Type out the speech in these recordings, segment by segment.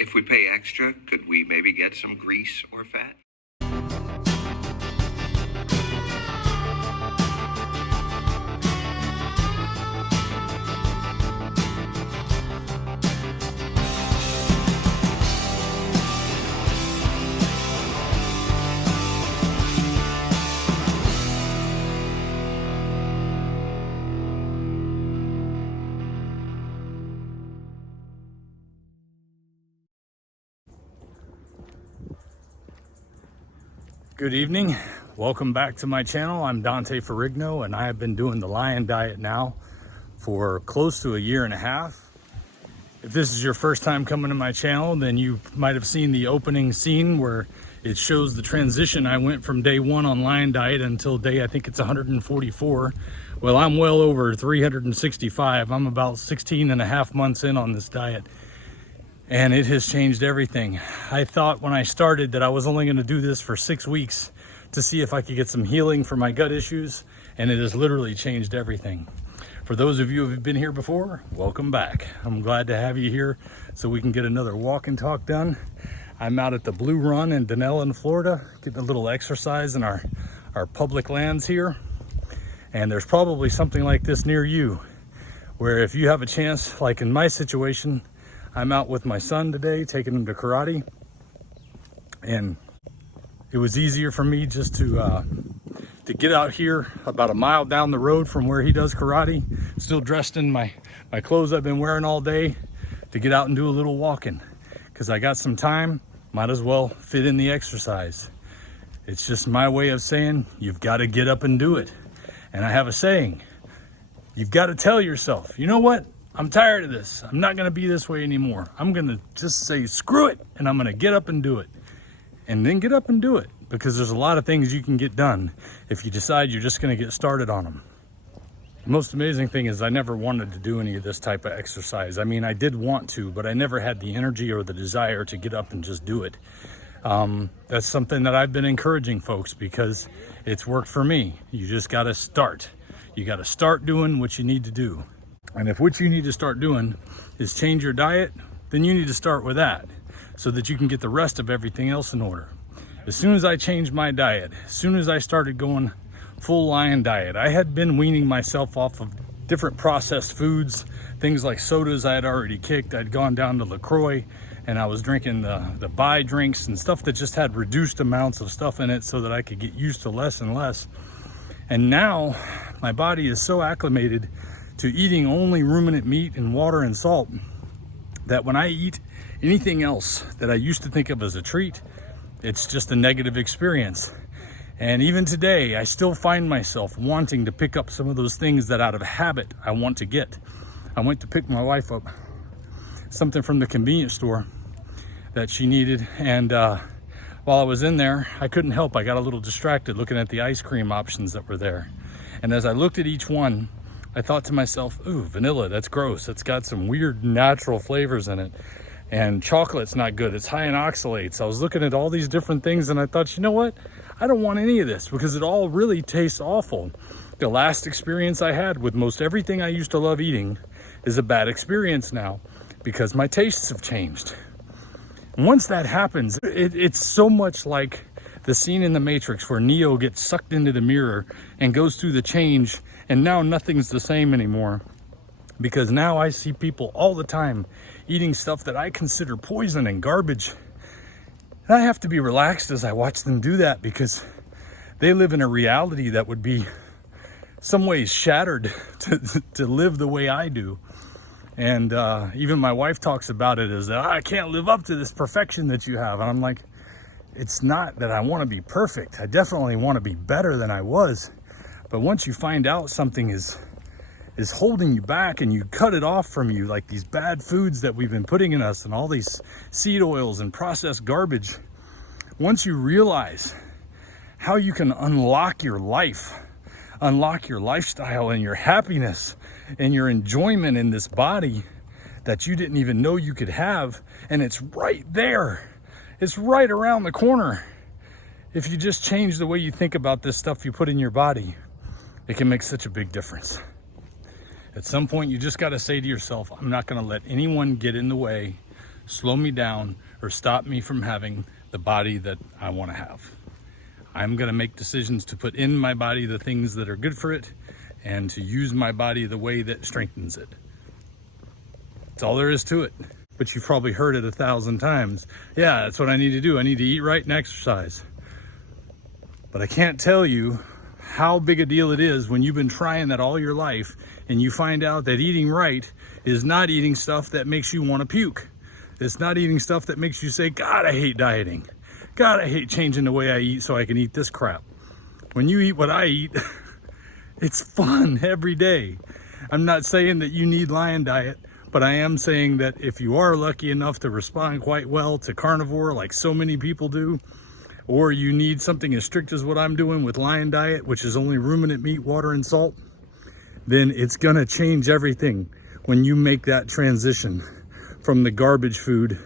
If we pay extra, could we maybe get some grease or fat? Good evening. Welcome back to my channel. I'm Dante Ferrigno, and I have been doing the lion diet now for close to a year and a half. If this is your first time coming to my channel, then you might have seen the opening scene where it shows the transition. I went from day 1 on lion diet until day, I think it's 144. Well, I'm well over 365. I'm about 16 and a half months in on this diet, and it has changed everything. I thought when I started that I was only gonna do this for 6 weeks to see if I could get some healing for my gut issues, and it has literally changed everything. For those of you who have been here before, welcome back. I'm glad to have you here so we can get another walk and talk done. I'm out at the Blue Run in Dunnellon, Florida, getting a little exercise in our public lands here. And there's probably something like this near you, where if you have a chance, like in my situation, I'm out with my son today, taking him to karate, and it was easier for me just to get out here about a mile down the road from where he does karate, still dressed in my clothes I've been wearing all day, to get out and do a little walking, because I got some time, might as well fit in the exercise. It's just my way of saying you've got to get up and do it. And I have a saying, you've got to tell yourself, you know what? I'm tired of this. I'm not gonna be this way anymore. I'm gonna just say, screw it, and I'm gonna get up and do it. And then get up and do it, because there's a lot of things you can get done if you decide you're just gonna get started on them. The most amazing thing is I never wanted to do any of this type of exercise. I mean, I did want to, but I never had the energy or the desire to get up and just do it. That's something that I've been encouraging folks, because it's worked for me. You just gotta start. You gotta start doing what you need to do. And if what you need to start doing is change your diet, then you need to start with that so that you can get the rest of everything else in order. As soon as I changed my diet, as soon as I started going full lion diet, I had been weaning myself off of different processed foods, things like sodas I had already kicked. I'd gone down to LaCroix, and I was drinking the buy drinks and stuff that just had reduced amounts of stuff in it so that I could get used to less and less. And now my body is so acclimated to eating only ruminant meat and water and salt that when I eat anything else that I used to think of as a treat, it's just a negative experience. And even today, I still find myself wanting to pick up some of those things that out of habit I want to get. I went to pick my wife up something from the convenience store that she needed, and while I was in there, I couldn't help. I got a little distracted looking at the ice cream options that were there. And as I looked at each one, I thought to myself, ooh, vanilla, that's gross. It's got some weird natural flavors in it. And chocolate's not good. It's high in oxalates. I was looking at all these different things, and I thought, you know what? I don't want any of this, because it all really tastes awful. The last experience I had with most everything I used to love eating is a bad experience now, because my tastes have changed. And once that happens, it's so much like the scene in The Matrix where Neo gets sucked into the mirror and goes through the change, and now nothing's the same anymore. Because now I see people all the time eating stuff that I consider poison and garbage. And I have to be relaxed as I watch them do that, because they live in a reality that would be some ways shattered to live the way I do. And even my wife talks about it as, I can't live up to this perfection that you have. And I'm like, it's not that I want to be perfect. I definitely want to be better than I was. But once you find out something is holding you back, and you cut it off from you, like these bad foods that we've been putting in us and all these seed oils and processed garbage, once you realize how you can unlock your life, unlock your lifestyle and your happiness and your enjoyment in this body that you didn't even know you could have, and it's right there. It's right around the corner. If you just change the way you think about this stuff you put in your body, it can make such a big difference. At some point, you just got to say to yourself, I'm not going to let anyone get in the way slow me down or stop me from having the body that I want to have. I'm going to make decisions to put in my body the things that are good for it and to use my body the way that strengthens it. That's all there is to it. But you've probably heard it 1,000 times. Yeah, that's what I need to do. I need to eat right and exercise. But I can't tell you how big a deal it is when you've been trying that all your life and you find out that eating right is not eating stuff that makes you want to puke. It's not eating stuff that makes you say, God, I hate dieting. God, I hate changing the way I eat so I can eat this crap. When you eat what I eat, it's fun every day. I'm not saying that you need lion diet, but I am saying that if you are lucky enough to respond quite well to carnivore like so many people do, or you need something as strict as what I'm doing with lion diet, which is only ruminant meat, water, and salt, then it's gonna change everything when you make that transition from the garbage food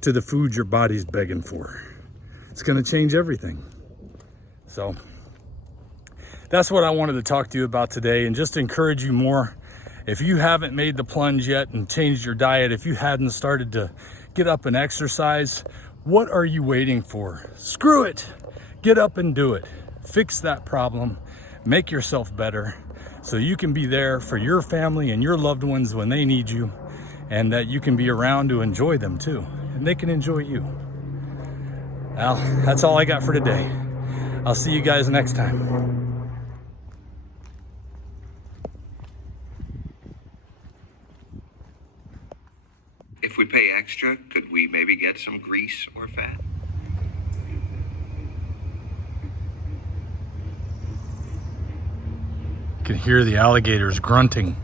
to the food your body's begging for. It's gonna change everything. So that's what I wanted to talk to you about today, and just encourage you more. If you haven't made the plunge yet and changed your diet, if you hadn't started to get up and exercise, what are you waiting for? Screw it. Get up and do it. Fix that problem. Make yourself better so you can be there for your family and your loved ones when they need you, and that you can be around to enjoy them too, and they can enjoy you. Well, that's all I got for today. I'll see you guys next time. If we pay extra, could we maybe get some grease or fat? You can hear the alligators grunting.